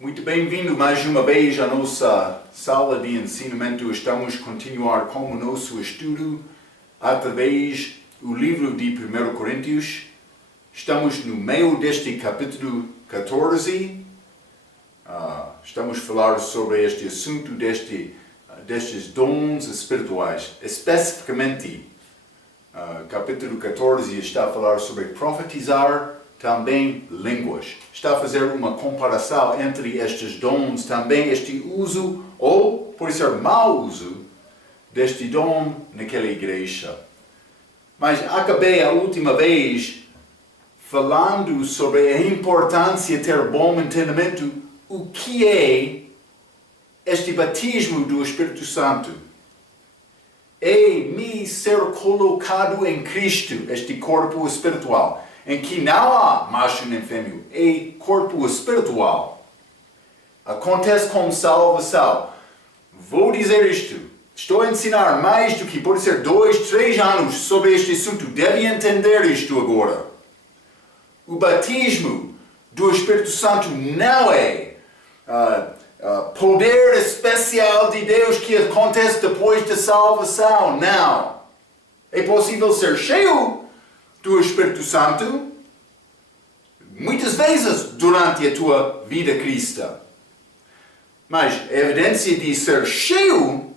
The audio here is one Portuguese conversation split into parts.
Muito bem-vindo mais uma vez à nossa sala de ensinamento. Estamos a continuar com o nosso estudo através do livro de 1 Coríntios. Estamos no meio deste capítulo 14. Estamos a falar sobre este assunto destes dons espirituais. Especificamente, capítulo 14 está a falar sobre profetizar, também línguas. Está a fazer uma comparação entre estes dons, também este uso, ou pode ser mau uso, deste dom naquela igreja. Mas acabei a última vez falando sobre a importância de ter bom entendimento o que é este batismo do Espírito Santo. É me ser colocado em Cristo, este corpo espiritual, em que não há macho nem fêmea, é corpo espiritual. Acontece com salvação. Vou dizer isto. Estou a ensinar mais do que pode ser 2, 3 anos sobre este assunto. Deve entender isto agora. O batismo do Espírito Santo não é poder especial de Deus que acontece depois da salvação. Não. É possível ser cheio do Espírito Santo muitas vezes durante a tua vida cristã. Mas a evidência de ser cheio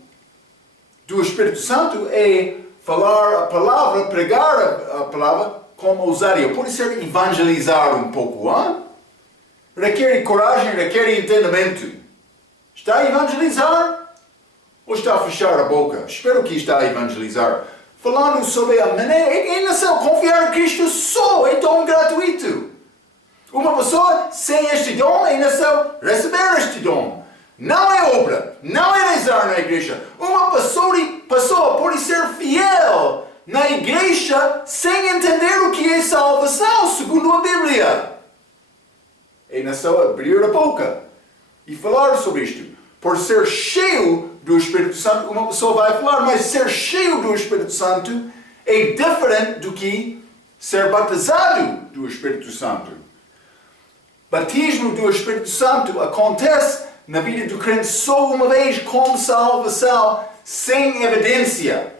do Espírito Santo é falar a palavra, pregar a palavra com ousadia. Pode ser evangelizar um pouco, hein? Requer coragem, requer entendimento. Está a evangelizar? Ou está a fechar a boca? Espero que está a evangelizar. Falando sobre a maneira, é necessário confiar em Cristo só, é dom gratuito. Uma pessoa sem este dom é necessário receber este dom. Não é obra, não é rezar na igreja. Uma pessoa pode ser fiel na igreja sem entender o que é salvação, segundo a Bíblia. É necessário abrir a boca e falar sobre isto. Por ser cheio do Espírito Santo, uma pessoa vai falar, mas ser cheio do Espírito Santo é diferente do que ser batizado do Espírito Santo. Batismo do Espírito Santo acontece na vida do crente só uma vez com salvação, sem evidência.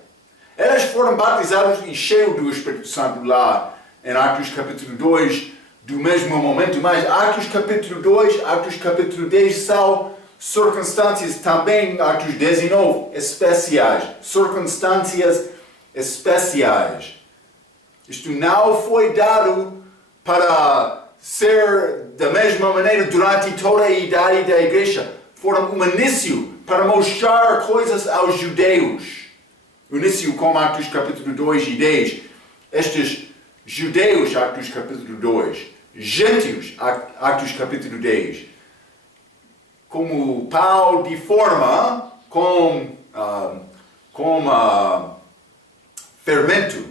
Eles foram batizados e cheios do Espírito Santo lá em Atos capítulo 2, do mesmo momento, mas Atos capítulo 2, Atos capítulo 10 são circunstâncias também, Atos 19, especiais. Circunstâncias especiais. Isto não foi dado para ser da mesma maneira durante toda a idade da igreja. Foram um início para mostrar coisas aos judeus. O início com Atos capítulo 2 e 10. Estes judeus, Atos capítulo 2. Gentios, Atos capítulo 10. Como pau de forma com fermento.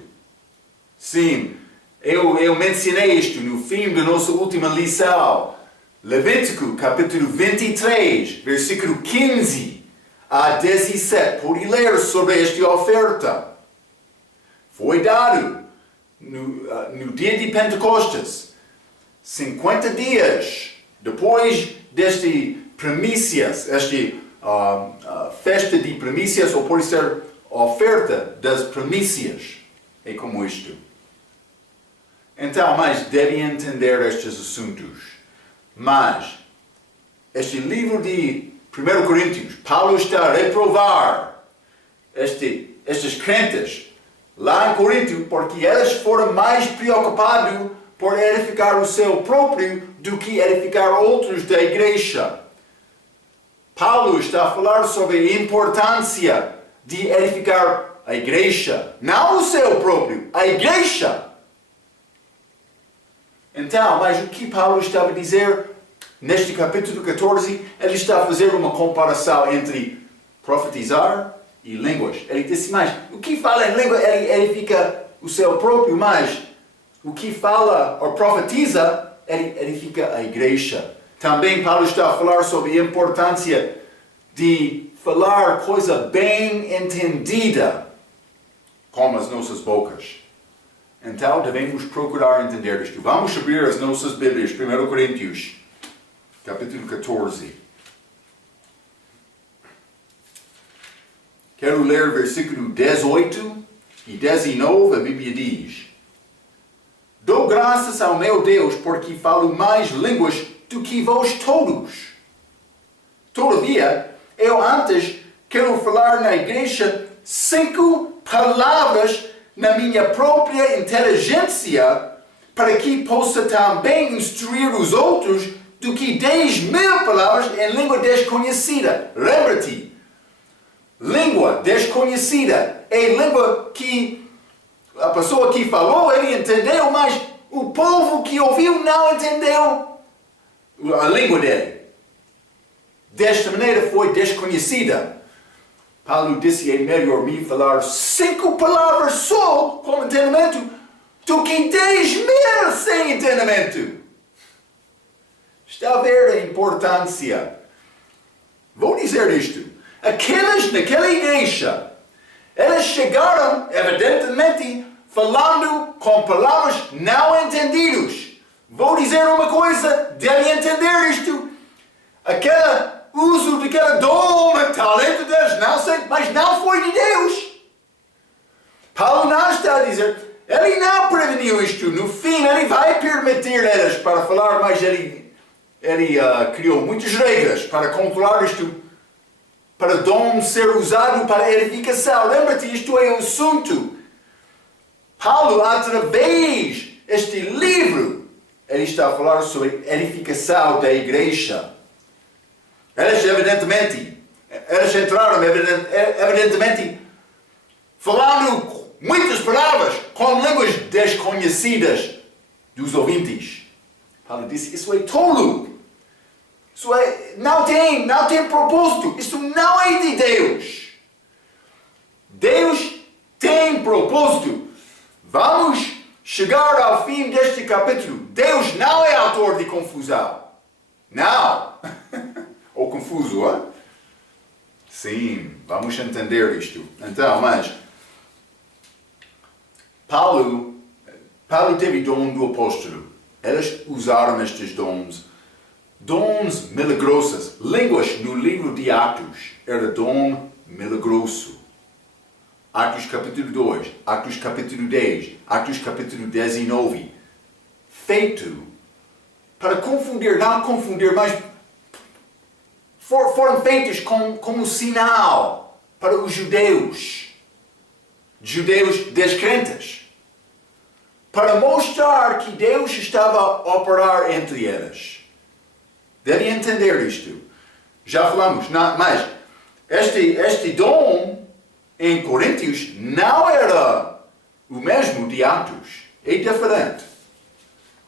Sim, eu mencionei isto no fim da nossa última lição. Levítico, capítulo 23, versículo 15 a 17. Pode ler sobre esta oferta. Foi dado no dia de Pentecostes. 50 dias depois deste primícias, esta festa de primícias, ou pode ser oferta das primícias. É como isto. Então, mas devem entender estes assuntos. Mas, este livro de 1 Coríntios, Paulo está a reprovar estes crentes lá em Corinto, porque eles foram mais preocupados por edificar o seu próprio do que edificar outros da igreja. Paulo está a falar sobre a importância de edificar a igreja, não o seu próprio, a igreja. Então, mas o que Paulo estava a dizer neste capítulo 14, ele está a fazer uma comparação entre profetizar e línguas. Ele disse, mas o que fala em língua, ele edifica o seu próprio, mas o que fala ou profetiza, ele edifica a igreja. Também Paulo está a falar sobre a importância de falar coisa bem entendida com as nossas bocas. Então devemos procurar entender isto. Vamos abrir as nossas Bíblias, 1 Coríntios capítulo 14. Quero ler versículo 18 e 19, a Bíblia diz: Dou graças ao meu Deus porque falo mais línguas do que vós todos. Todavia, eu antes quero falar na igreja 5 palavras na minha própria inteligência, para que possa também instruir os outros, do que 10.000 palavras em língua desconhecida. Lembra-te, língua desconhecida é língua que a pessoa que falou, ele entendeu, mas o povo que ouviu não entendeu a língua dele. Desta maneira foi desconhecida. Paulo disse: é melhor me falar 5 palavras só com entendimento do que 10.000 sem entendimento. Está a ver a importância? Vou dizer isto. Aqueles naquela igreja, eles chegaram, evidentemente, falando com palavras não entendidas. Vou dizer uma coisa, devem entender isto. Aquele uso daquele dom, talento de Deus, não sei, mas não foi de Deus. Paulo não está a dizer, ele não preveniu isto. No fim, ele vai permitir eles para falar, mas ele criou muitas regras para controlar isto, para dom ser usado para edificação. Lembra-te, isto é o assunto. Paulo, através deste livro, ele está a falar sobre edificação da igreja. Eles entraram evidentemente falando muitas palavras com línguas desconhecidas dos ouvintes. Paulo disse: isso é tolo. Isso não tem propósito. Isso não é de Deus. Deus tem propósito. Vamos chegar ao fim deste capítulo. Deus não é autor de confusão. Não. Ou confuso, hein? Sim, vamos entender isto. Então, mas Paulo teve dom do apóstolo. Eles usaram estes dons milagrosos. Línguas no livro de Atos era dom milagroso. Atos capítulo 2, Atos capítulo 10, Atos capítulo 19. Feito para confundir, não confundir, mas foram feitos como sinal para os judeus descrentes, para mostrar que Deus estava a operar entre eles. Devem entender isto. Já falamos, mas este dom em Coríntios não era o mesmo de Atos. É diferente.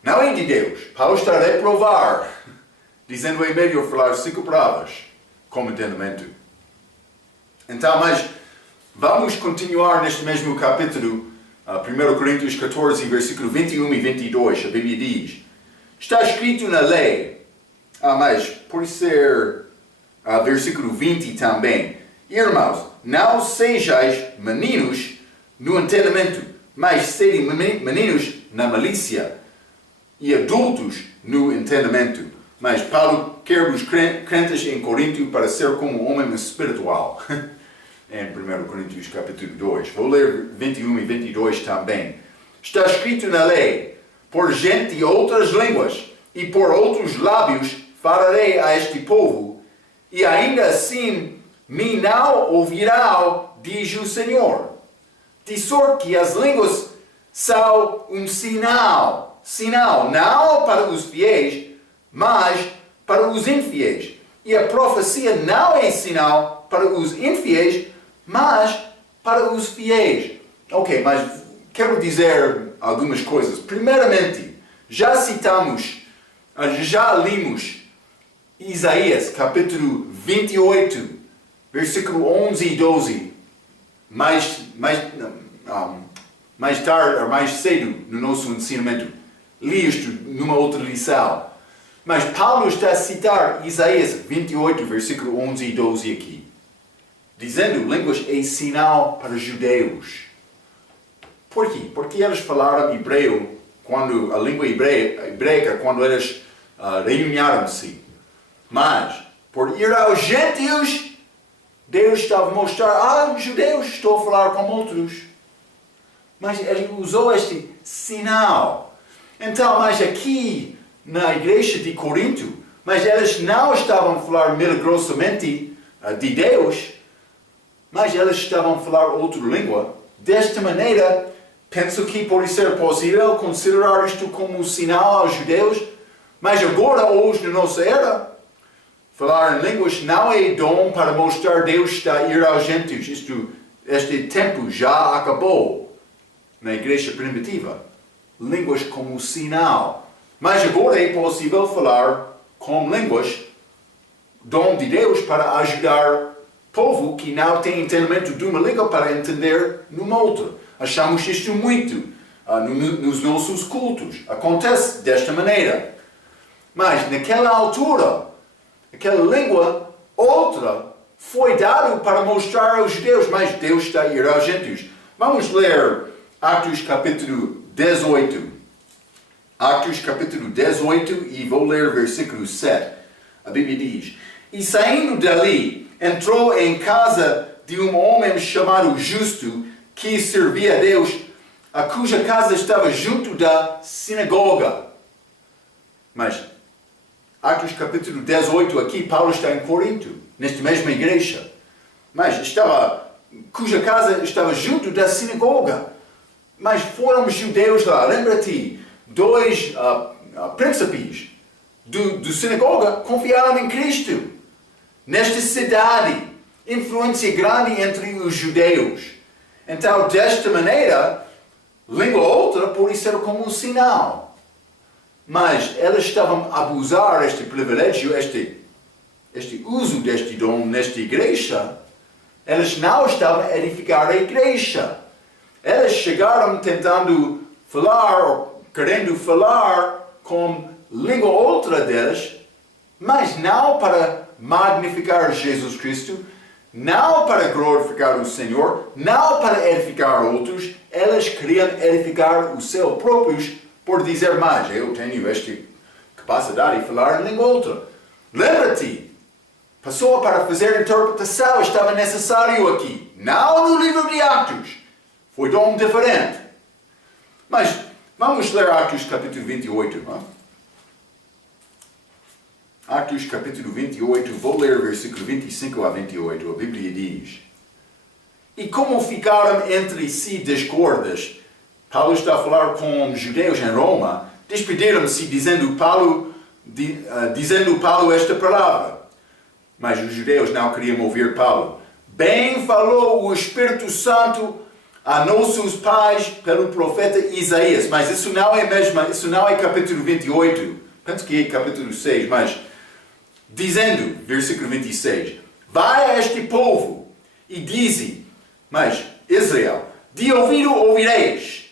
Não é de Deus. Paulo está a reprovar, dizendo é melhor falar 5 palavras com entendimento. Então, mas vamos continuar neste mesmo capítulo, 1 Coríntios 14, versículo 21 e 22, a Bíblia diz: está escrito na lei, mas por ser versículo 20 também: irmãos, não sejais meninos no entendimento, mas sede meninos na malícia, e adultos no entendimento. Mas Paulo quer os crentes em Coríntio para ser como um homem espiritual. Em 1 Coríntios capítulo 2. Vou ler 21 e 22 também. Está escrito na lei: por gente de outras línguas e por outros lábios falarei a este povo, e ainda assim me não ouvirão, diz o Senhor. De sorte que as línguas são um sinal não para os fiéis, mas para os infiéis. E a profecia não é sinal para os infiéis, mas para os fiéis. Ok, mas quero dizer algumas coisas. Primeiramente, já limos Isaías capítulo 28, versículo 11 e 12. Mais tarde, mais cedo no nosso ensinamento. Li isto numa outra lição. Mas Paulo está a citar Isaías 28, versículo 11 e 12 aqui, dizendo línguas é sinal para judeus. Por quê? Porque eles falaram hebreu, a língua hebreica, quando eles reuniram-se. Mas, por ir aos gentios, Deus estava a mostrar, judeus, estou a falar com outros. Mas ele usou este sinal. Então, mas aqui na igreja de Corinto, mas eles não estavam a falar milagrosamente de Deus, mas eles estavam a falar outra língua. Desta maneira, penso que pode ser possível considerar isto como um sinal aos judeus, mas agora, hoje, na nossa era, falar em línguas não é dom para mostrar Deus está a ir aos gentios. Este tempo já acabou na igreja primitiva. Línguas como sinal. Mas agora é possível falar com línguas, dom de Deus para ajudar povo que não tem entendimento de uma língua para entender numa outra. Achamos isto muito nos nossos cultos. Acontece desta maneira. Mas naquela altura, aquela língua outra foi dada para mostrar aos judeus, mas Deus está a ir aos gentios. Vamos ler Atos capítulo 18. Atos capítulo 18 e vou ler versículo 7. A Bíblia diz: E saindo dali, entrou em casa de um homem chamado Justo, que servia a Deus, a cuja casa estava junto da sinagoga. Mas, Atos capítulo 18, aqui Paulo está em Corinto, nesta mesma igreja. Mas cuja casa estava junto da sinagoga. Mas foram judeus lá, lembra-te, dois príncipes do sinagoga confiaram em Cristo. Nesta cidade, influência grande entre os judeus. Então, desta maneira, língua outra pode ser como um sinal. Mas eles estavam a abusar este privilégio, este uso deste dom nesta igreja. Eles não estavam a edificar a igreja. Eles chegaram tentando falar, querendo falar com língua outra deles, mas não para magnificar Jesus Cristo, não para glorificar o Senhor, não para edificar outros. Eles queriam edificar os seus próprios por dizer mais. Eu tenho esta capacidade de falar em língua outra. Lembra-te, pessoa para fazer interpretação estava necessário aqui, não no livro de Atos. Foi dom diferente. Mas vamos ler Atos capítulo 28. Não? Atos capítulo 28, vou ler versículo 25 a 28. A Bíblia diz: E como ficaram entre si discordas, Paulo está a falar com judeus em Roma, despediram-se dizendo Paulo esta palavra. Mas os judeus não queriam ouvir Paulo. Bem falou o Espírito Santo a nossos pais pelo profeta Isaías. Mas isso não é capítulo 28. Penso que é capítulo 6, mas dizendo, versículo 26, vai a este povo e dize, mas Israel, de ouvido ouvireis,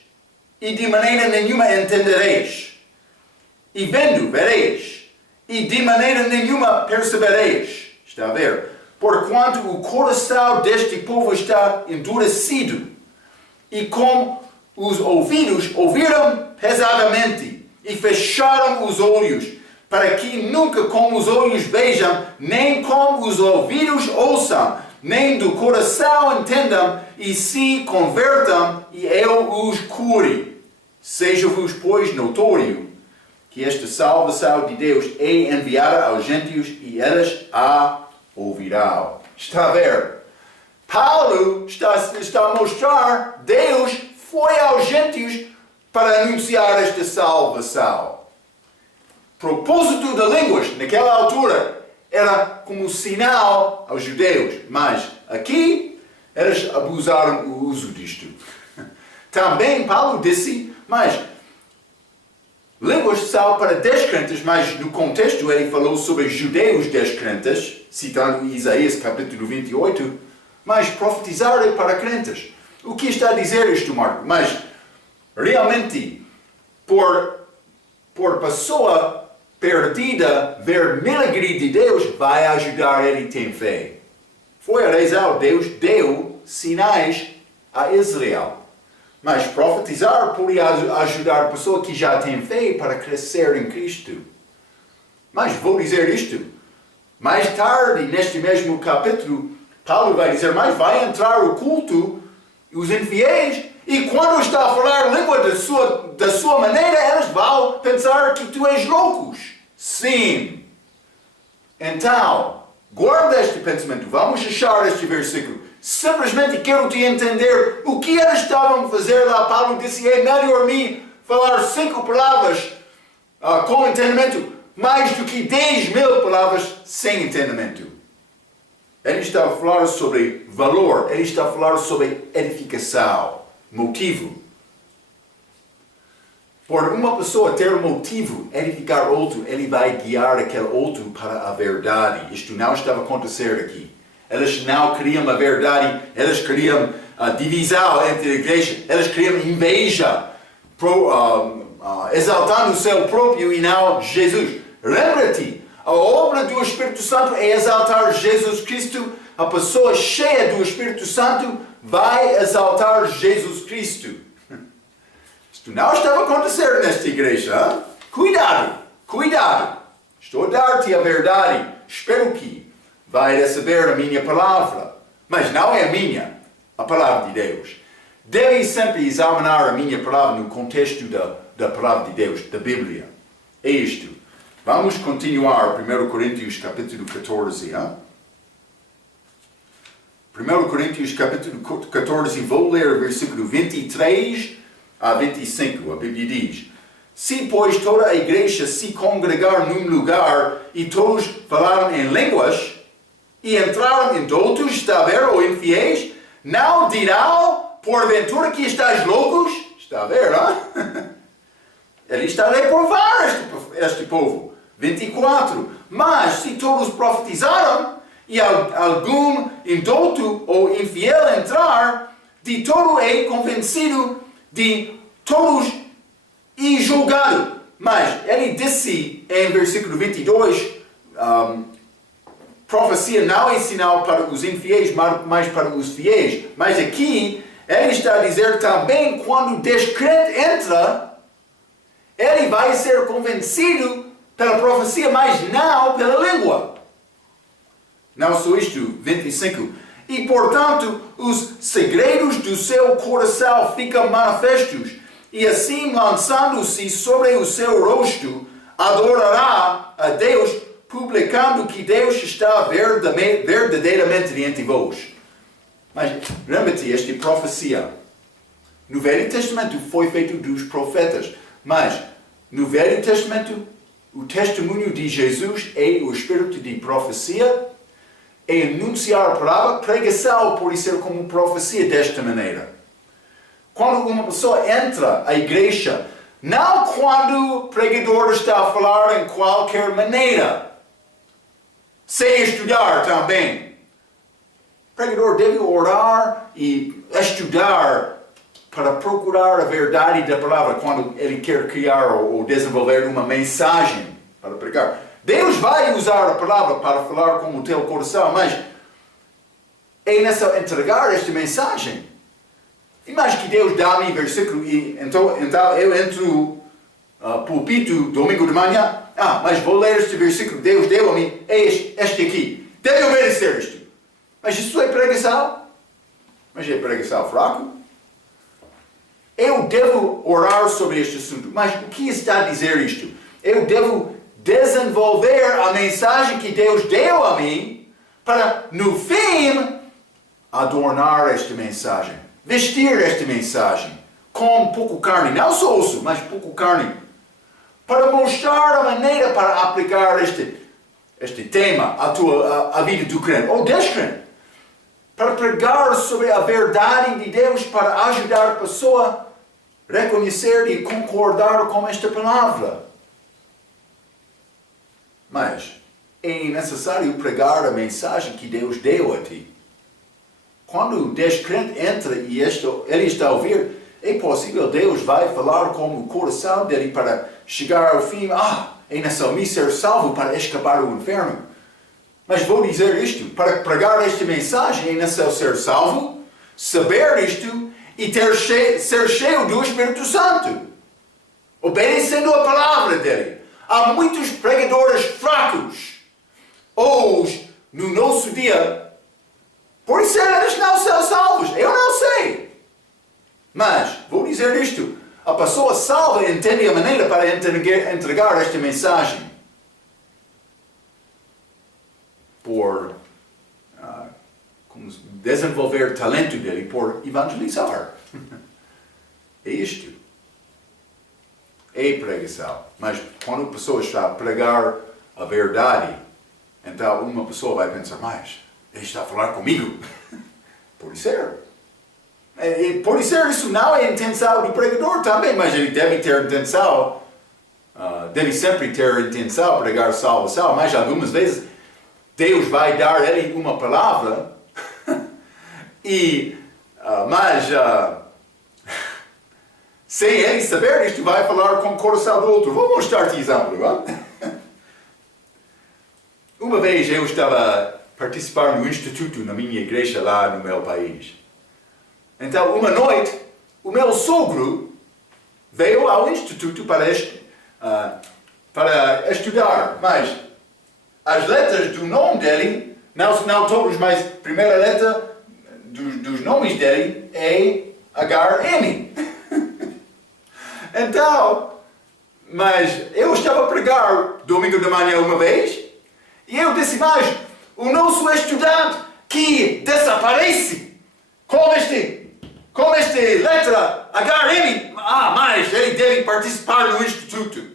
e de maneira nenhuma entendereis, e vendo vereis, e de maneira nenhuma percebereis. Está a ver? Porquanto o coração deste povo está endurecido, e com os ouvidos ouviram pesadamente, e fecharam os olhos, para que nunca com os olhos vejam, nem com os ouvidos ouçam, nem do coração entendam, e se convertam, e eu os cure. Seja-vos, pois, notório, que esta salvação de Deus é enviada aos gentios, e eles a ouvirão. Está a ver? Paulo está a mostrar, Deus foi aos gentios para anunciar esta salvação. Propósito de línguas, naquela altura, era como sinal aos judeus. Mas aqui, eles abusaram do uso disto. Também Paulo disse, mas línguas são para descrentes, mas no contexto ele falou sobre judeus descrentes, citando Isaías capítulo 28, mas profetizar é para crentes. O que está a dizer isto, Marco? Mas realmente, por pessoa perdida, ver milagre de Deus vai ajudar ele a ter fé. Foi a razão, Deus deu sinais a Israel. Mas profetizar pode ajudar a pessoa que já tem fé para crescer em Cristo. Mas vou dizer isto, Mais tarde, neste mesmo capítulo, Paulo vai dizer, mas vai entrar o culto, os infiéis, e quando está a falar a língua da sua maneira, eles vão pensar que tu és loucos. Sim. Então, guarda este pensamento. Vamos fechar este versículo. Simplesmente quero te entender o que eles estavam a fazer lá. Paulo disse, é melhor mim falar 5 palavras com entendimento, mais do que 10.000 palavras sem entendimento. Ele está a falar sobre valor, ele está a falar sobre edificação, motivo. Por uma pessoa ter motivo, edificar outro, ele vai guiar aquele outro para a verdade. Isto não estava a acontecer aqui. Eles não queriam a verdade, eles queriam a divisão entre a igreja, eles queriam inveja, exaltando o seu próprio e não Jesus. Lembra-te, a obra do Espírito Santo é exaltar Jesus Cristo. A pessoa cheia do Espírito Santo vai exaltar Jesus Cristo. Isto não estava a acontecer nesta igreja. Hein? Cuidado, cuidado. Estou a dar-te a verdade. Espero que vai receber a minha palavra. Mas não é a minha, a palavra de Deus. Deve sempre examinar a minha palavra no contexto da palavra de Deus, da Bíblia. É isto. Vamos continuar 1 Coríntios capítulo 14. Hein? 1 Coríntios capítulo 14, vou ler o versículo 23 a 25. A Bíblia diz, se pois toda a igreja se congregar num lugar e todos falaram em línguas e entraram em doutos, está a ver, ou infiéis, não dirão porventura que estás loucos? Está a ver, hein? Ele está a reprovar este povo. 24. Mas se todos profetizaram e algum indouto ou infiel entrar, de todo é convencido, de todos e julgado. Mas ele disse em versículo 22, profecia não é sinal para os infiéis, mas para os fiéis. Mas aqui, ele está a dizer também, quando o descrente entra, ele vai ser convencido pela profecia, mas não pela língua. Não só isto, 25. E, portanto, os segredos do seu coração ficam manifestos, e assim, lançando-se sobre o seu rosto, adorará a Deus, publicando que Deus está verdadeiramente diante de vós. Mas, lembra-te, esta profecia, no Velho Testamento foi feito dos profetas, mas no Velho Testamento, o testemunho de Jesus é o espírito de profecia, é anunciar a palavra, pregação pode ser como profecia desta maneira. Quando uma pessoa entra à igreja, não quando o pregador está a falar em qualquer maneira, sem estudar também. O pregador deve orar e estudar para procurar a verdade da palavra quando ele quer criar ou desenvolver uma mensagem para pregar. Deus vai usar a palavra para falar com o teu coração, mas é necessário entregar esta mensagem. Imagina que Deus dá-me versículo e então eu entro no púlpito domingo de manhã. Mas vou ler este versículo. Deus deu a mim este aqui. Deve obedecer isto. Mas isso é pregação? Mas é pregação fraco? Eu devo orar sobre este assunto. Mas o que está a dizer isto? Eu devo desenvolver a mensagem que Deus deu a mim para, no fim, adornar esta mensagem. Vestir esta mensagem com pouco carne. Não só osso, mas pouco carne. Para mostrar a maneira para aplicar este tema à vida do crente ou descrente. Para pregar sobre a verdade de Deus, para ajudar a pessoa a reconhecer e concordar com esta palavra. Mas é necessário pregar a mensagem que Deus deu a ti. Quando o descrente entra e ele está a ouvir, é possível Deus vai falar com o coração dele para chegar ao fim. É necessário me ser salvo para escapar do inferno. Mas vou dizer isto, para pregar esta mensagem é necessário ser salvo, saber isto e ser cheio do Espírito Santo, obedecendo a palavra dele. Há muitos pregadores fracos, hoje, no nosso dia, por isso eles não são salvos. Eu não sei. Mas, vou dizer isto, a pessoa salva entende a maneira para entregar esta mensagem. Por desenvolver talento dele, por evangelizar. É isto. É pregação. Mas quando a pessoa está a pregar a verdade, então uma pessoa vai pensar, mas ele está a falar comigo. Pode ser. Pode ser, isso não é a intenção do pregador também, mas ele deve ter intenção, deve sempre ter a intenção de pregar salvação, mas algumas vezes Deus vai dar a ele uma palavra, mas sem ele saber, isto vai falar com o coração do outro. Vou mostrar-te exemplo. Uma vez eu estava a participar no instituto na minha igreja lá no meu país. Então, uma noite, o meu sogro veio ao instituto para estudar, mas as letras do nome dele, não todos, mas a primeira letra dos nomes dele é HM. Então, mas eu estava a pregar domingo de manhã uma vez, e eu disse, mas o nosso estudante que desaparece com esta letra HM, mas ele deve participar no instituto.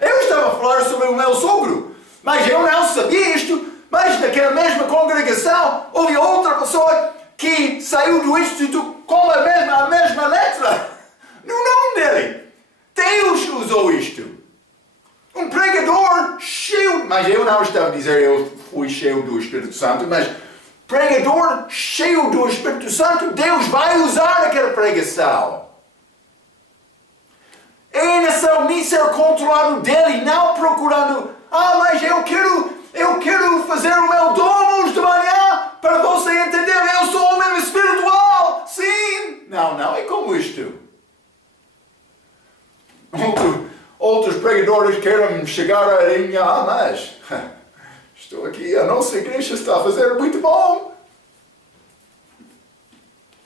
Eu estava a falar sobre o meu sogro, mas eu não sabia isto, mas naquela mesma congregação houve outra pessoa que saiu do instituto com a mesma letra no nome dele. Deus usou isto. Um pregador cheio, mas eu não estava a dizer eu fui cheio do Espírito Santo, mas pregador cheio do Espírito Santo, Deus vai usar aquela pregação. É necessário ser controlado dele, não procurando, mas eu quero fazer o meu dom hoje de manhã para você entender, eu sou um homem espiritual. Sim. Não é como isto. Outros pregadores querem chegar a mim, mas estou aqui, a nossa igreja está a fazer muito bom.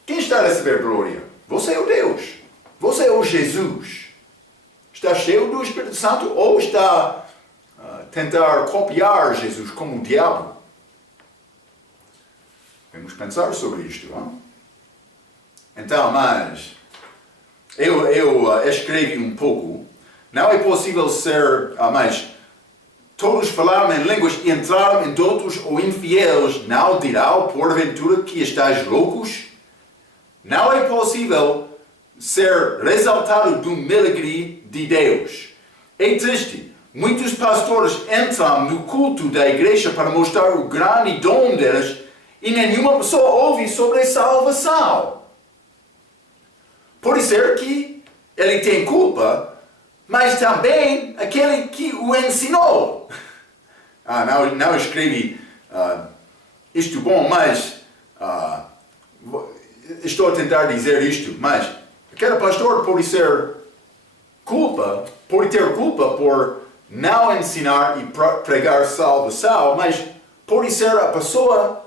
Quem está a receber glória? Você é o Deus. Você é o Jesus. Está cheio do Espírito Santo ou está a tentar copiar Jesus como o diabo? Vamos pensar sobre isto. Não? Então, mas eu escrevi um pouco. Não é possível ser, mas todos falaram em línguas e entraram em outros ou infiéis, não dirão, porventura, que estáis loucos? Não é possível ser resultado do milagre de Deus. É triste. Muitos pastores entram no culto da igreja para mostrar o grande dom deles e nenhuma pessoa ouve sobre a salvação. Pode ser que ele tem culpa, mas também aquele que o ensinou. Não escrevi isto bom, mas estou a tentar dizer isto, mas aquele pastor pode ter culpa por não ensinar e pregar salvação, mas pode ser a pessoa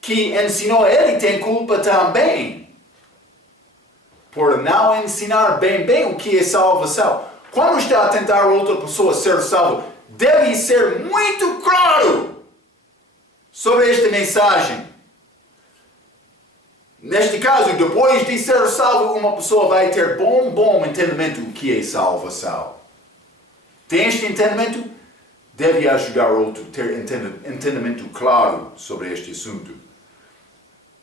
que ensinou ele tem culpa também. Por não ensinar bem o que é salvação. Quando está a tentar outra pessoa ser salva, deve ser muito claro sobre esta mensagem. Neste caso, depois de ser salvo, uma pessoa vai ter bom entendimento do que é salvação. Tem este entendimento? Deve ajudar o outro a ter entendimento claro sobre este assunto.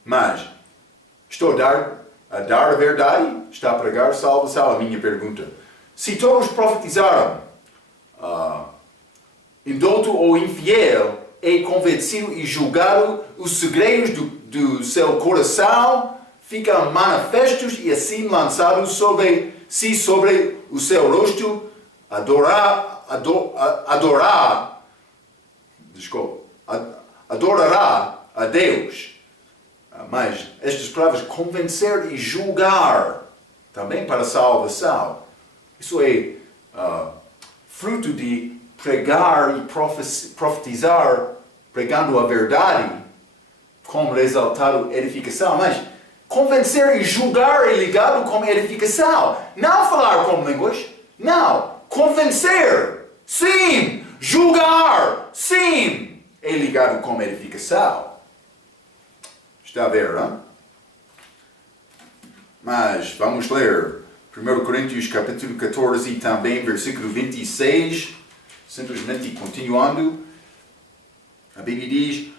Mas, estou a dar a verdade, está a pregar salvação, a minha pergunta. Se todos profetizaram, indulto ou infiel é convencido e julgado, os segredos do seu coração ficam manifestos e assim lançados sobre o seu rosto, adorará a Deus. Mas estas palavras, convencer e julgar, também para a salvação, isso é fruto de pregar e profetizar, pregando a verdade, como resultado edificação, mas convencer e julgar é ligado com edificação. Não falar com línguas, não. Convencer, sim. Julgar, sim. É ligado com edificação. Está a ver, não? Mas vamos ler 1 Coríntios capítulo 14 e também versículo 26, simplesmente continuando. A Bíblia diz: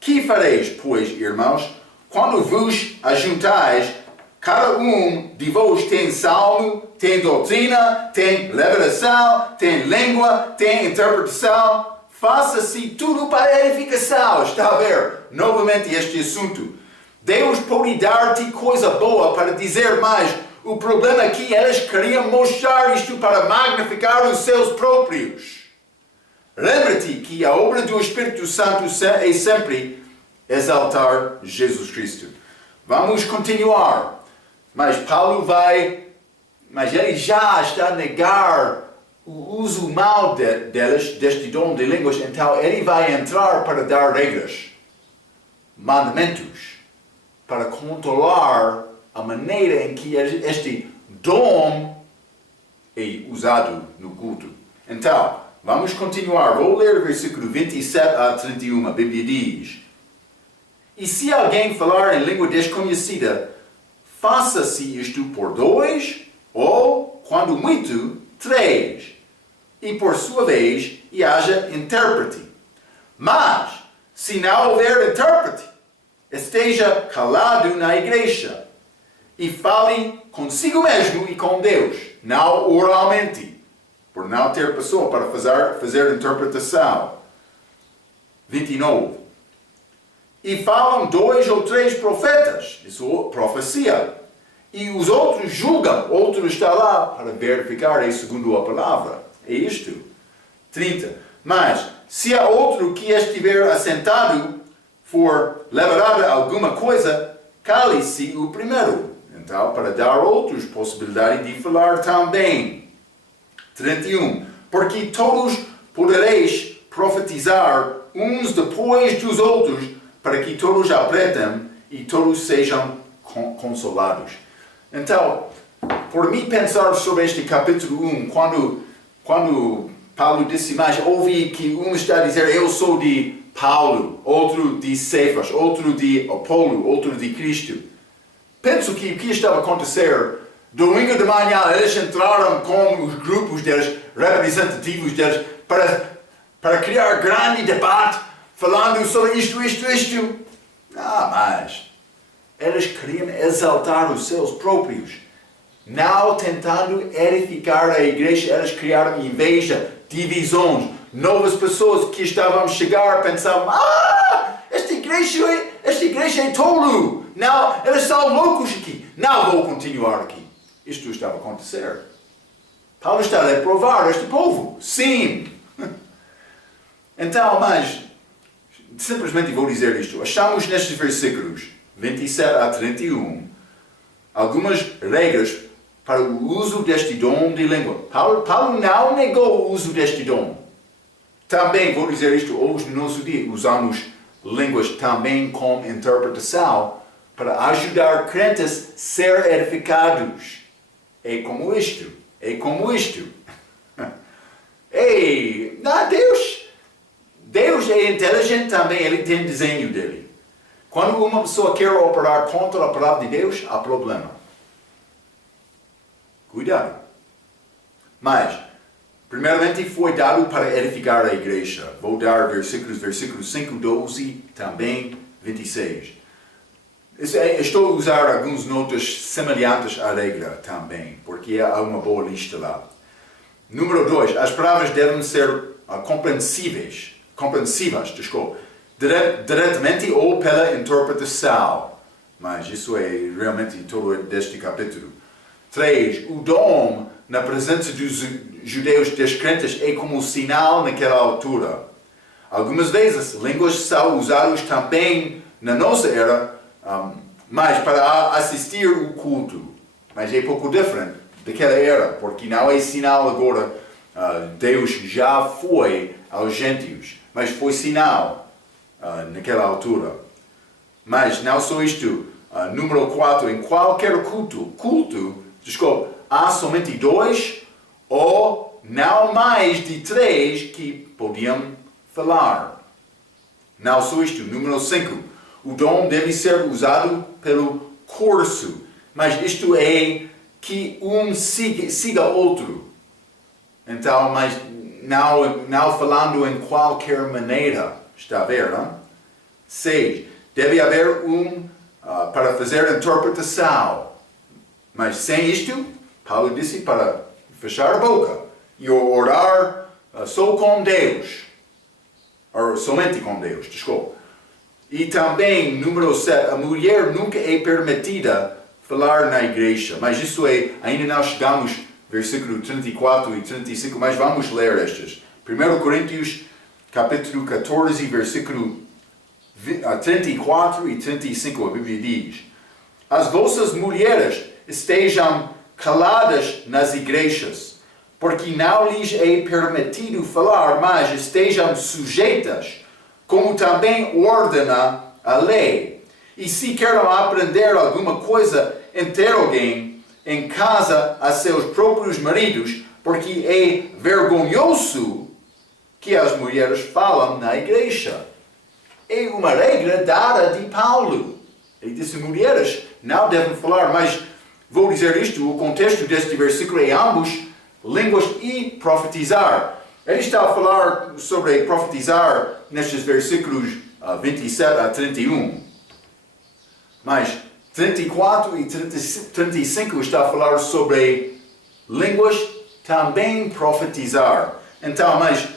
que fareis, pois, irmãos, quando vos ajuntais, cada um de vós tem salmo, tem doutrina, tem revelação, tem língua, tem interpretação. Faça-se tudo para edificação. Está a ver novamente este assunto. Deus pode dar-te coisa boa para dizer mais. O problema é que eles queriam mostrar isto para magnificar os seus próprios. Lembra-te que a obra do Espírito Santo é sempre exaltar Jesus Cristo. Vamos continuar. Mas ele já está a negar o uso mau deles, deste dom de línguas, então ele vai entrar para dar regras, mandamentos, para controlar a maneira em que este dom é usado no culto. Então, vamos continuar. Vou ler o versículo 27 a 31. A Bíblia diz: e se alguém falar em língua desconhecida, faça-se isto por 2, ou, quando muito, 3. E por sua vez, haja intérprete. Mas, se não houver intérprete, esteja calado na igreja e fale consigo mesmo e com Deus, não oralmente, por não ter pessoa para fazer interpretação. 29. E falam 2 ou 3 profetas, isso é profecia, e os outros julgam, outro está lá para verificar, segundo a palavra. É isto. 30. Mas, se há outro que estiver assentado for levarada alguma coisa, cale-se o primeiro. Então, para dar outros possibilidade de falar também. 31. Porque todos podereis profetizar uns depois dos outros, para que todos aprendam e todos sejam consolados. Então, por mim pensar sobre este capítulo 1, quando Paulo disse mais, ouvi que um está a dizer, eu sou de Paulo, outro de Cefas, outro de Apolo, outro de Cristo. Penso que o que estava a acontecer, domingo de manhã eles entraram com os grupos deles, representativos deles, para criar grande debate, falando sobre isto. Mas eles queriam exaltar os seus próprios. Não tentando edificar a igreja, eles criaram inveja, divisões. Novas pessoas que estavam a chegar pensavam, esta igreja é tolo. Não, eles são loucos aqui. Não vou continuar aqui. Isto estava a acontecer. Paulo está a reprovar este povo. Sim. Então, mas, simplesmente vou dizer isto. Achamos nestes versículos 27 a 31 algumas regras para o uso deste dom de língua. Paulo não negou o uso deste dom. Também vou dizer isto, hoje no nosso dia usamos línguas também com interpretação para ajudar crentes a ser edificados. É como isto. Deus é inteligente também, ele tem desenho dele. Quando uma pessoa quer operar contra a palavra de Deus, há problema. Cuidado. Mas, primeiramente foi dado para edificar a igreja. Vou dar versículos 5, 12, também 26. Estou a usar algumas notas semelhantes à regra também, porque há uma boa lista lá. Número 2, as palavras devem ser compreensivas, diretamente ou pela interpretação. Mas isso é realmente todo deste capítulo. 3. O dom na presença dos judeus descrentes é como sinal naquela altura. Algumas vezes, línguas são usadas também na nossa era, mas para assistir o culto. Mas é pouco diferente daquela era, porque não é sinal agora Deus já foi aos gentios, mas foi sinal naquela altura. Mas não só isto, número 4, em qualquer culto, há somente 2 ou não mais de 3 que podiam falar. Não só isto, número 5, o dom deve ser usado pelo curso, mas isto é que um siga outro. Então, mas não falando em qualquer maneira, está a ver, não? 6, deve haver para fazer interpretação, mas sem isto, Paulo disse para fechar a boca e orar só com Deus, ou somente com Deus, desculpa. E também, número 7, a mulher nunca é permitida falar na igreja, mas isso ainda não chegamos, versículo 34 e 35, mas vamos ler estes. 1 Coríntios, capítulo 14, versículo 34 e 35, a Bíblia diz: as vossas mulheres estejam caladas nas igrejas, porque não lhes é permitido falar, mas estejam sujeitas, como também ordena a lei. E se querem aprender alguma coisa, interroguem em casa a seus próprios maridos, porque é vergonhoso que as mulheres falam na igreja. É uma regra dada de Paulo. Ele disse, mulheres não devem falar, mas vou dizer isto, o contexto deste versículo é ambos, línguas e profetizar. Ele está a falar sobre profetizar nestes versículos 27 a 31. Mas 34 e 35 está a falar sobre línguas, também profetizar. Então, mas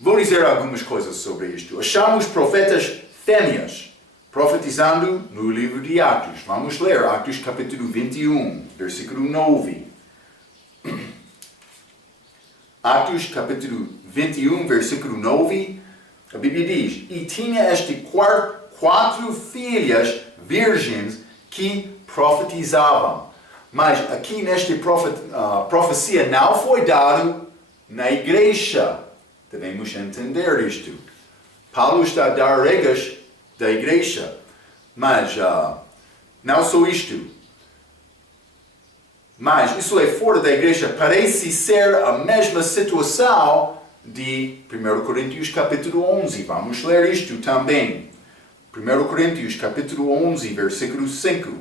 vou dizer algumas coisas sobre isto. Achamos profetas fêmeas profetizando no livro de Atos. Vamos ler Atos capítulo 21, versículo 9. Atos capítulo 21, versículo 9. A Bíblia diz: e tinha este 4 filhas virgens que profetizavam. Mas aqui nesta profecia não foi dado na igreja. Devemos entender isto. Paulo está a dar regras da igreja. Mas não só isto. Mas isso é fora da igreja. Parece ser a mesma situação de 1 Coríntios capítulo 11. Vamos ler isto também. 1 Coríntios capítulo 11, versículo 5.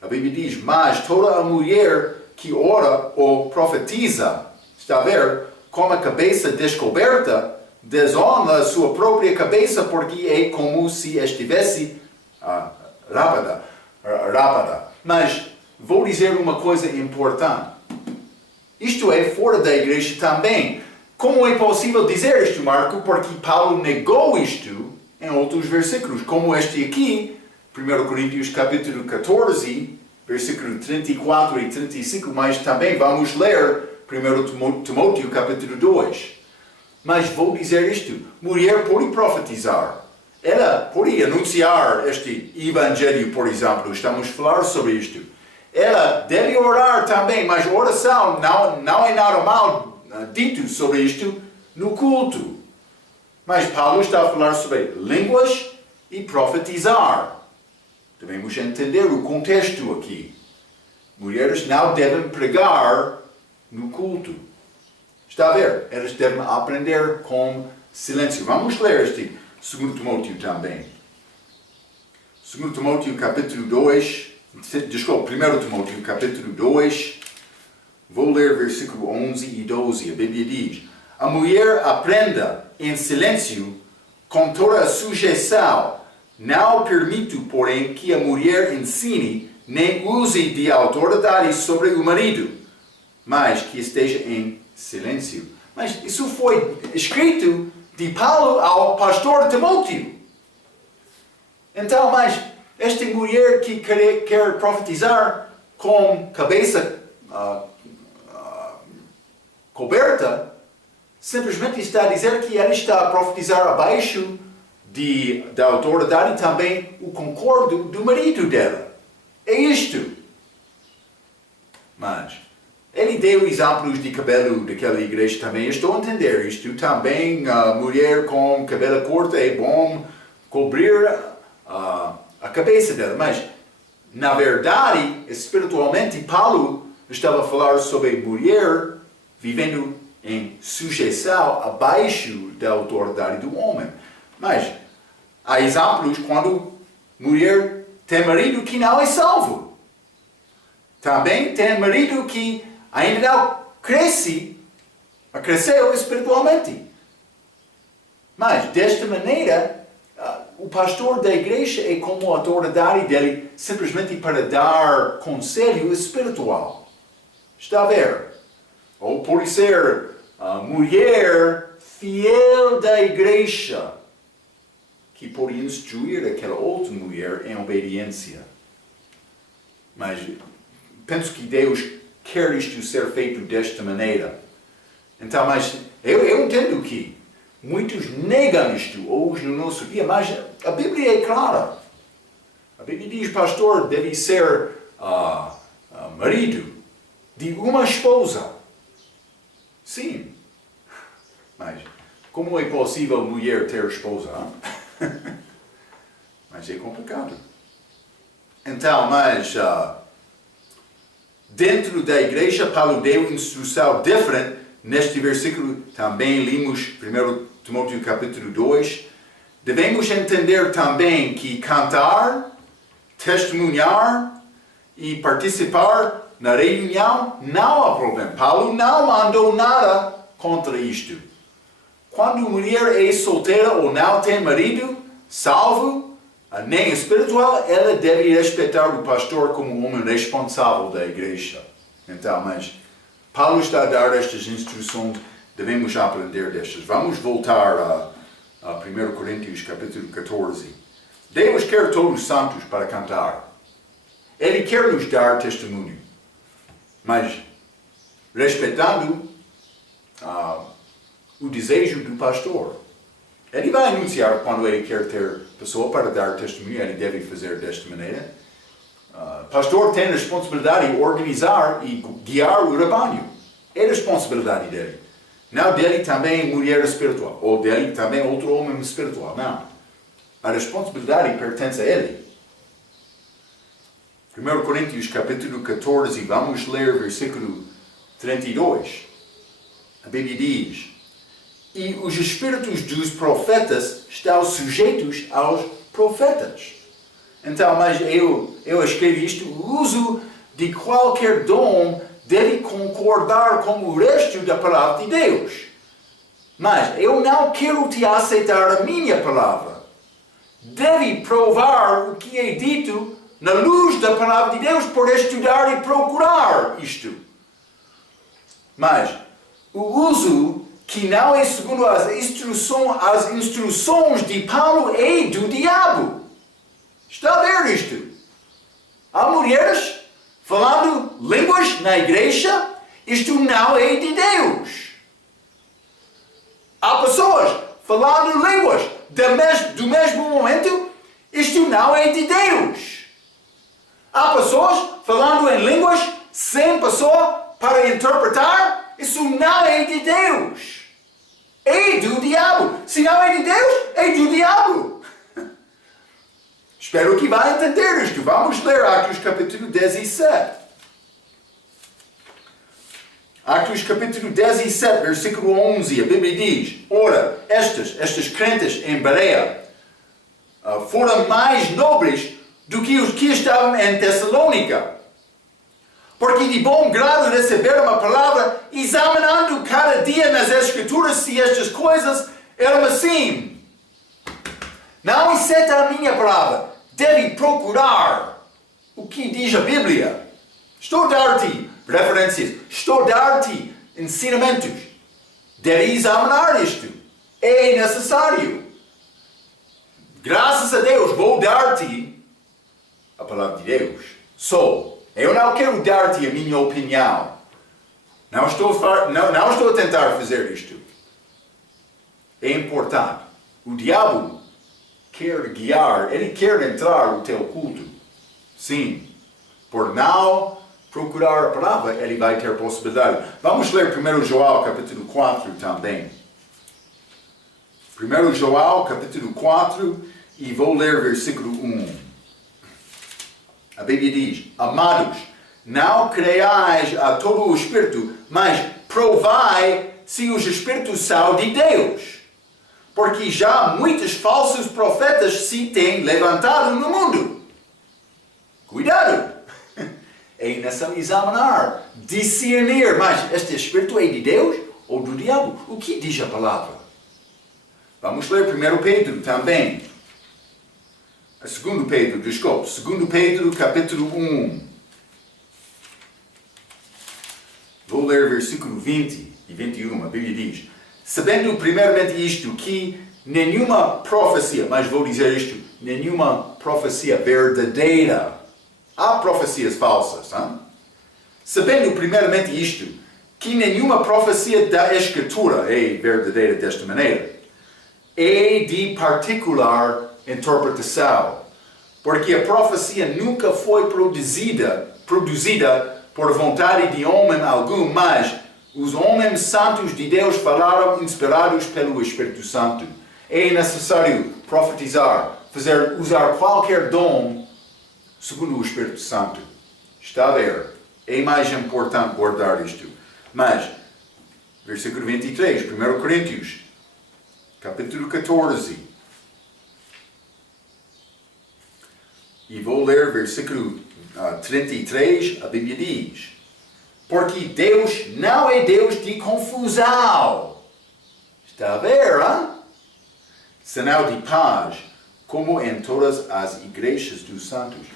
A Bíblia diz: mas toda a mulher que ora ou profetiza, está a ver, com a cabeça descoberta, desonra a sua própria cabeça, porque é como se estivesse rápida. Mas vou dizer uma coisa importante. Isto é fora da igreja também. Como é possível dizer isto, Marco? Porque Paulo negou isto em outros versículos, como este aqui, 1 Coríntios capítulo 14, versículo 34 e 35, mas também vamos ler 1 Timóteo capítulo 2. Mas vou dizer isto, mulher pode profetizar. Ela pode anunciar este evangelho, por exemplo, estamos a falar sobre isto. Ela deve orar também, mas oração não é nada mal dito sobre isto no culto. Mas Paulo está a falar sobre línguas e profetizar. Devemos entender o contexto aqui. Mulheres não devem pregar no culto. Está a ver? Elas devem aprender com silêncio. Vamos ler este 2 Timóteo também. 2 Timóteo capítulo 2. Desculpa, 1 Timóteo capítulo 2. Vou ler versículo 11 e 12. A Bíblia diz: a mulher aprenda em silêncio com toda a sujeição. Não permito, porém, que a mulher ensine, nem use de autoridade sobre o marido, mas que esteja em silêncio. Mas isso foi escrito de Paulo ao pastor Timóteo. Então, mas esta mulher que quer profetizar com cabeça coberta, simplesmente está a dizer que ela está a profetizar abaixo da autoridade e também o concordo do marido dela. É isto. Mas Ele deu exemplos de cabelo daquela igreja também. Eu estou a entender isto. Também a mulher com cabelo curto é bom cobrir a cabeça dela. Mas, na verdade, espiritualmente, Paulo estava a falar sobre mulher vivendo em sujeição abaixo da autoridade do homem. Mas há exemplos quando mulher tem marido que não é salvo. Também tem marido que ainda não cresceu espiritualmente. Mas, desta maneira, o pastor da igreja é como a autoridade dele simplesmente para dar conselho espiritual. Está a ver? Ou pode ser a mulher fiel da igreja que pode instruir aquela outra mulher em obediência. Mas penso que Deus quer isto ser feito desta maneira. Então, mas eu entendo que muitos negam isto hoje no nosso dia, mas a Bíblia é clara. A Bíblia diz, pastor, deve ser marido de uma esposa. Sim. Mas como é possível mulher ter esposa? Mas é complicado. Então, mas dentro da igreja, Paulo deu instrução diferente. Neste versículo também lemos 1 Timóteo capítulo 2. Devemos entender também que cantar, testemunhar e participar na reunião não há problema. Paulo não mandou nada contra isto. Quando a mulher é solteira ou não tem marido, salvo, nem espiritual, ela deve respeitar o pastor como um homem responsável da igreja. Então, mas Paulo está a dar estas instruções, devemos aprender destas. Vamos voltar a 1 Coríntios capítulo 14. Deus quer todos os santos para cantar. Ele quer nos dar testemunho. Mas respeitando o desejo do pastor. Ele vai anunciar quando ele quer ter pessoa para dar testemunho, ele deve fazer desta maneira. Pastor tem a responsabilidade de organizar e guiar o rebanho. É a responsabilidade dele. Não dele também mulher espiritual, ou dele também outro homem espiritual. Não. A responsabilidade pertence a ele. 1 Coríntios capítulo 14, vamos ler versículo 32. A Bíblia diz: e os espíritos dos profetas estão sujeitos aos profetas. Então, mas eu escrevi isto: o uso de qualquer dom deve concordar com o resto da palavra de Deus. Mas eu não quero te aceitar a minha palavra. Deve provar o que é dito na luz da palavra de Deus por estudar e procurar isto. Mas o uso que não é segundo as instruções de Paulo é do diabo. Está a ver isto? Há mulheres falando línguas na igreja, isto não é de Deus. Há pessoas falando línguas do mesmo momento, isto não é de Deus. Há pessoas falando em línguas sem pessoa para interpretar, isso não é de Deus. É do diabo. Se não é de Deus, é do diabo. Espero que vai entender isto. Vamos ler Atos capítulo 17. Atos capítulo 17, versículo 11. A Bíblia diz: ora, estes crentes em Bereia foram mais nobres do que os que estavam em Tessalônica, porque de bom grado receberam a palavra, examinando cada dia nas Escrituras se estas coisas eram assim. Não aceita a minha palavra, deve procurar o que diz a Bíblia. Estou a dar-te referências, estou a dar-te ensinamentos. Deve examinar isto. É necessário. Graças a Deus, vou dar-te a palavra de Deus. Eu não quero dar-te a minha opinião. Não estou a tentar fazer isto. É importante. O diabo quer guiar, ele quer entrar no teu culto. Sim. Por não procurar a palavra, ele vai ter possibilidade. Vamos ler 1 João capítulo 4 também. 1 João capítulo 4 e vou ler versículo 1. A Bíblia diz: Amados, não creiais a todo o Espírito, mas provai se os Espíritos são de Deus. Porque já muitos falsos profetas se têm levantado no mundo. Cuidado! É necessário examinar, discernir, mas este Espírito é de Deus ou do diabo? O que diz a palavra? Vamos ler 1 Pedro também. 2 Pedro, desculpe. 2 Pedro, capítulo 1. Vou ler versículo 20 e 21. A Bíblia diz: Sabendo primeiramente isto, que nenhuma profecia, mas vou dizer isto, nenhuma profecia verdadeira. Há profecias falsas, hein? Sabendo primeiramente isto, que nenhuma profecia da Escritura é verdadeira desta maneira, é de particular interpretação, porque a profecia nunca foi produzida por vontade de homem algum, mas os homens santos de Deus falaram inspirados pelo Espírito Santo. É necessário profetizar, usar qualquer dom segundo o Espírito Santo. Está a ver? É mais importante guardar isto. Mas, versículo 23, 1 Coríntios, capítulo 14. E vou ler versículo 33, a Bíblia diz: Porque Deus não é Deus de confusão. Está a ver, hein? Senão de paz, como em todas as igrejas dos santos.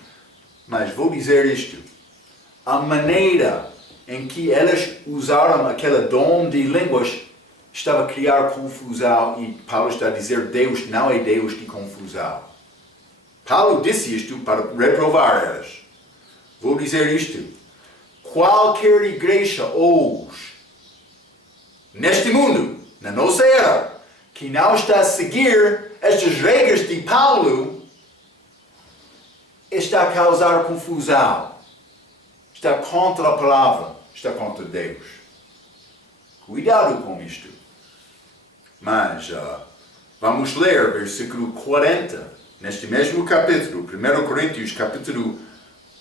Mas vou dizer isto: a maneira em que elas usaram aquele dom de línguas estava a criar confusão, e Paulo está a dizer: Deus não é Deus de confusão. Paulo disse isto para reprovar elas. Vou dizer isto: qualquer igreja hoje, neste mundo, na nossa era, que não está a seguir estas regras de Paulo, está a causar confusão, está contra a palavra, está contra Deus. Cuidado com isto. Mas vamos ler versículo 40, neste mesmo capítulo, 1 Coríntios, capítulo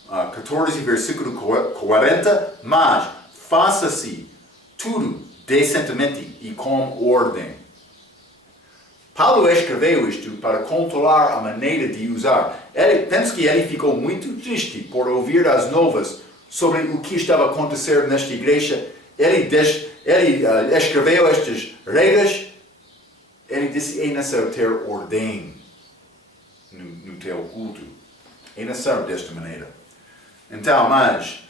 14, versículo 40, mas faça-se tudo decentemente e com ordem. Paulo escreveu isto para controlar a maneira de usar. Penso que ele ficou muito triste por ouvir as novas sobre o que estava a acontecer nesta igreja. Ele escreveu estas regras. Ele disse: é necessário ter ordem no teu culto. É necessário desta maneira. Então, mas,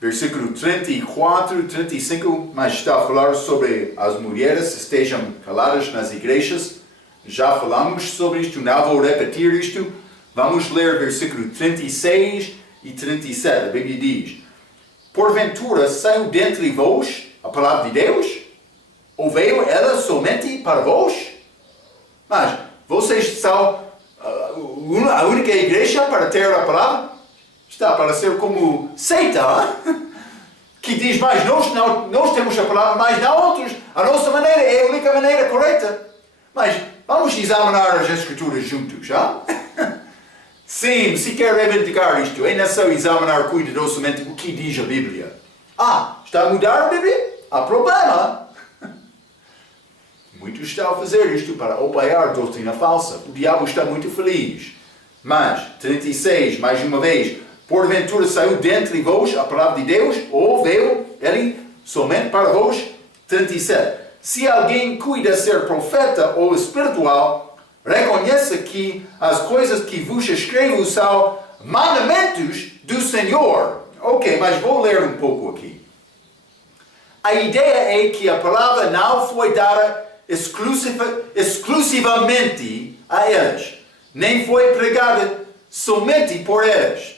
versículo 34, 35, mas está a falar sobre as mulheres estejam caladas nas igrejas. Já falamos sobre isto, não vou repetir isto. Vamos ler versículo 36 e 37. A Bíblia diz: Porventura saiu dentre vós a palavra de Deus? Ou veio ela somente para vós? Mas vocês são a única igreja para ter a palavra? Está para ser como seita, hein? Que diz: mas nós temos a palavra, mas não outros. A nossa maneira é a única maneira correta. Mas vamos examinar as Escrituras juntos, já? Sim, se quer reivindicar isto, é necessário examinar cuidadosamente o que diz a Bíblia. Está a mudar a Bíblia? Há problema. Muitos estão a fazer isto para apoiar doutrina falsa. O diabo está muito feliz. Mas, 36, mais uma vez: Porventura saiu dentre vós a palavra de Deus, ou veio ele somente para vós? 37. Se alguém cuida ser profeta ou espiritual, reconheça que as coisas que vos escrevo são mandamentos do Senhor. Ok, mas vou ler um pouco aqui. A ideia é que a palavra não foi dada exclusivamente a eles, nem foi pregada somente por eles.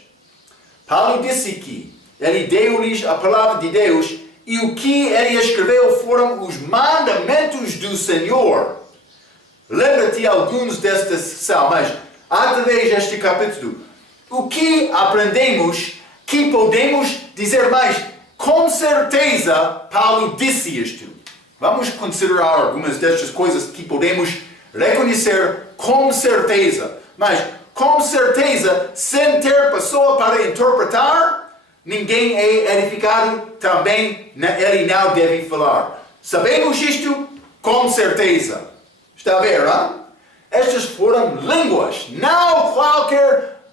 Paulo disse que ele deu-lhes a palavra de Deus, e o que ele escreveu foram os mandamentos do Senhor. Lembra-te alguns desta sessão, mas através deste capítulo, o que aprendemos que podemos dizer mais, com certeza Paulo disse isto. Vamos considerar algumas destas coisas que podemos reconhecer com certeza. Mas, com certeza, sem ter pessoa para interpretar, ninguém é edificado, também ele não deve falar. Sabemos isto com certeza. Está a ver, não? Estas foram línguas, não qualquer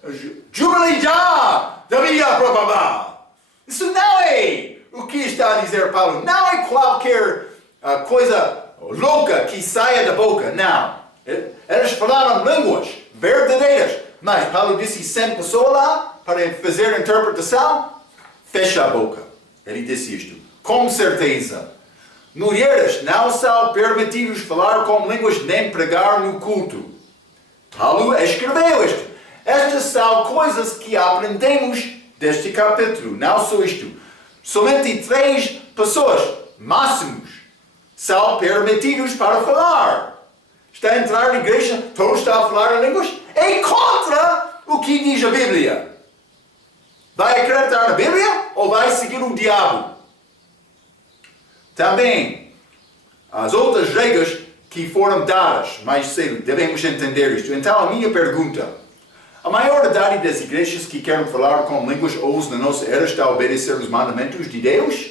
jubilidade da minha blá. Isso não é o que está a dizer Paulo. Não é qualquer coisa louca que saia da boca. Não. Eles falaram línguas verdadeiras. Mas Paulo disse, sem pessoa lá para fazer a interpretação, fecha a boca. Ele disse isto. Com certeza. Mulheres não são permitidos falar com línguas nem pregar no culto. Paulo escreveu isto. Estas são coisas que aprendemos deste capítulo. Não só isto. Somente 3 pessoas, máximos, são permitidos para falar. Está a entrar na igreja, todos estão a falar em línguas. É contra o que diz a Bíblia. Vai acreditar na Bíblia ou vai seguir o diabo? Também, as outras regras que foram dadas mais cedo, devemos entender isto. Então, a minha pergunta, a maioridade das igrejas que querem falar com línguas hoje na nossa era está a obedecer os mandamentos de Deus?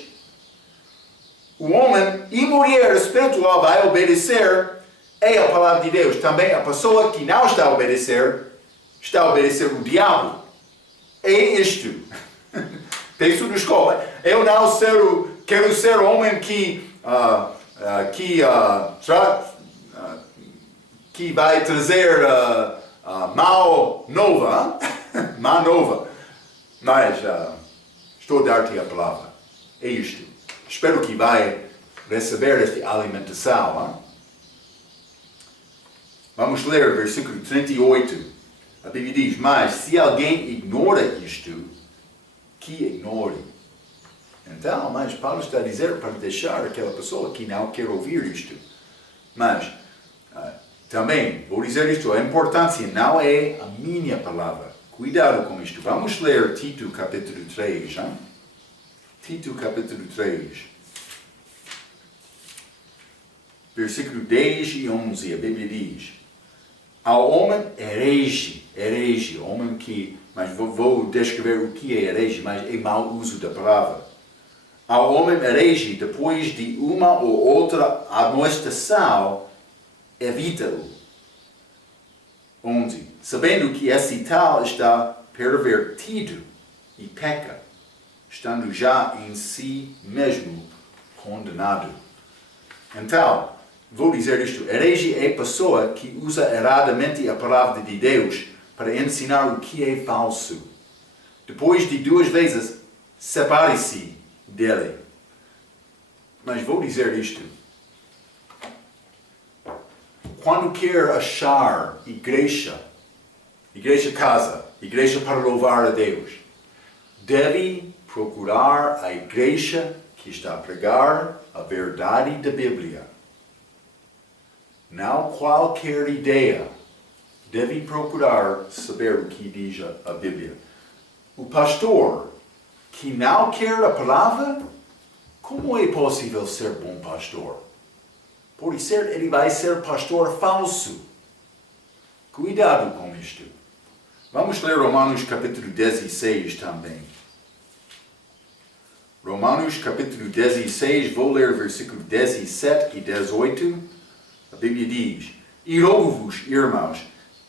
O homem e mulher espiritual vai obedecer a palavra de Deus. Também a pessoa que não está a obedecer o diabo. É isto. Penso na escola. Eu não quero ser homem que vai trazer mal nova. Má nova. Mas estou a dar-te a palavra. É isto. Espero que vai receber esta alimentação. Vamos ler versículo 38. A Bíblia diz, mas se alguém ignora isto, que ignore. Então, mas Paulo está a dizer para deixar aquela pessoa que não quer ouvir isto. Mas, também, vou dizer isto, a importância não é a minha palavra. Cuidado com isto. Vamos ler Tito capítulo 3. Hein? Tito capítulo 3. Versículo 10 e 11, a Bíblia diz, ao homem herege, homem que, mas vou descrever o que é herege, mas é mau uso da palavra. Ao homem herege, depois de uma ou outra amonestação, evita-o. 11. Sabendo que esse tal está pervertido e peca, estando já em si mesmo condenado. Então, vou dizer isto, herege é pessoa que usa erradamente a palavra de Deus para ensinar o que é falso. Depois de 2 vezes, separe-se dele. Mas vou dizer isto. Quando quer achar igreja casa, igreja para louvar a Deus, deve procurar a igreja que está a pregar a verdade da Bíblia. Não qualquer ideia. Deve procurar saber o que diz a Bíblia. O pastor que não quer a palavra, como é possível ser bom pastor? Pode ser, ele vai ser pastor falso. Cuidado com isto. Vamos ler Romanos capítulo 16 também. Romanos capítulo 16, vou ler versículo 17 e 18. A Bíblia diz, e rogo-vos, irmãos,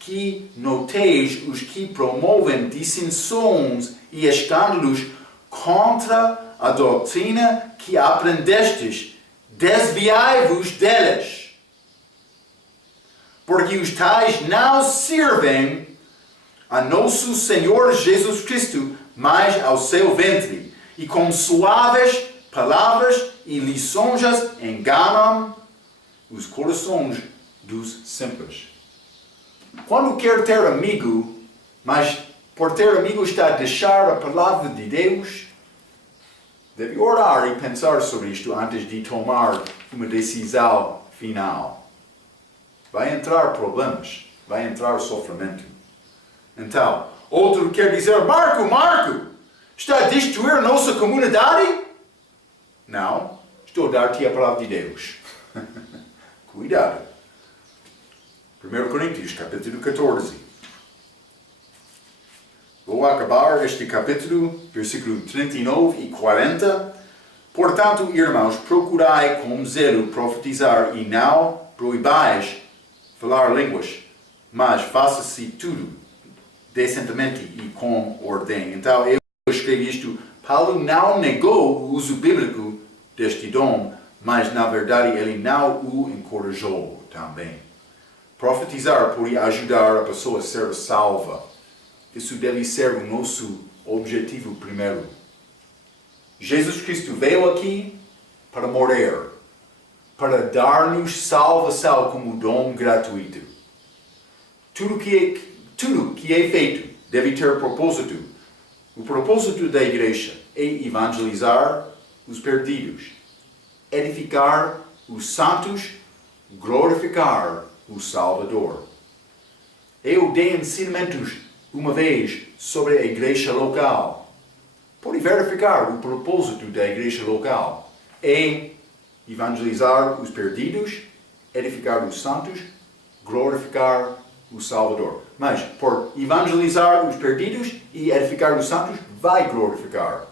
que noteis os que promovem dissensões e escândalos contra a doutrina que aprendestes, desviai-vos deles. Porque os tais não servem a nosso Senhor Jesus Cristo, mas ao seu ventre, e com suaves palavras e lisonjas enganam os corações dos simples. Quando quer ter amigo, mas por ter amigo está a deixar a palavra de Deus, deve orar e pensar sobre isto antes de tomar uma decisão final. Vai entrar problemas, vai entrar sofrimento. Então, outro quer dizer, Marco, Está a destruir a nossa comunidade? Não, estou a dar-te a palavra de Deus. Cuidado. 1 Coríntios, capítulo 14. Vou acabar este capítulo, versículo 39 e 40. Portanto, irmãos, procurai com zelo profetizar e não proibais falar línguas, mas faça-se tudo decentemente e com ordem. Então, eu escrevi isto. Paulo não negou o uso bíblico deste dom, mas, na verdade, ele não o encorajou também. Profetizar pode ajudar a pessoa a ser salva. Isso deve ser o nosso objetivo primeiro. Jesus Cristo veio aqui para morrer, para dar-nos salvação como dom gratuito. Tudo que é feito deve ter propósito. O propósito da igreja é evangelizar os perdidos, edificar os santos, glorificar o Salvador. Eu dei ensinamentos uma vez sobre a igreja local. Pode verificar o propósito da igreja local. É evangelizar os perdidos, edificar os santos, glorificar o Salvador. Mas por evangelizar os perdidos e edificar os santos, vai glorificar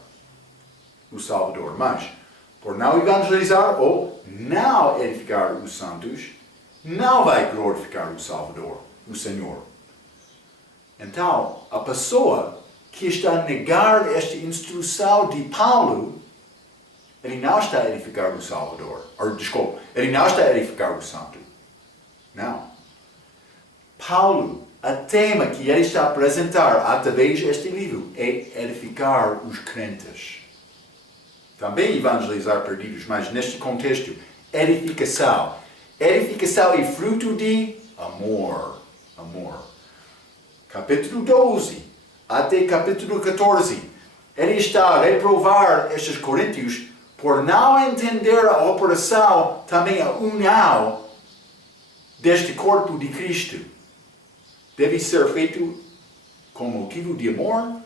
o Salvador. Mas por não evangelizar ou não edificar os santos, não vai glorificar o Salvador, o Senhor. Então, a pessoa que está a negar esta instrução de Paulo, ele não está a edificar o Salvador. Desculpa, ele não está a edificar o santo. Não. Paulo, o tema que ele está a apresentar através deste livro é edificar os crentes. Também evangelizar perdidos, mas neste contexto, edificação. Edificação é fruto de amor. Amor. Capítulo 12 até capítulo 14. Ele está a reprovar estes coríntios por não entender a operação, também a união deste corpo de Cristo. Deve ser feito com motivo de amor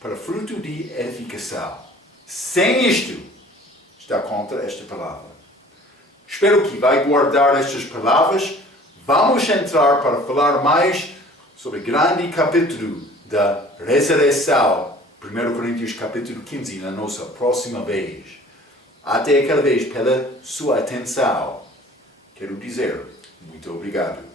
para fruto de edificação. Sem isto, está contra esta palavra. Espero que vai guardar estas palavras. Vamos entrar para falar mais sobre o grande capítulo da ressurreição, 1 Coríntios capítulo 15, na nossa próxima vez. Até aquela vez, pela sua atenção, quero dizer muito obrigado.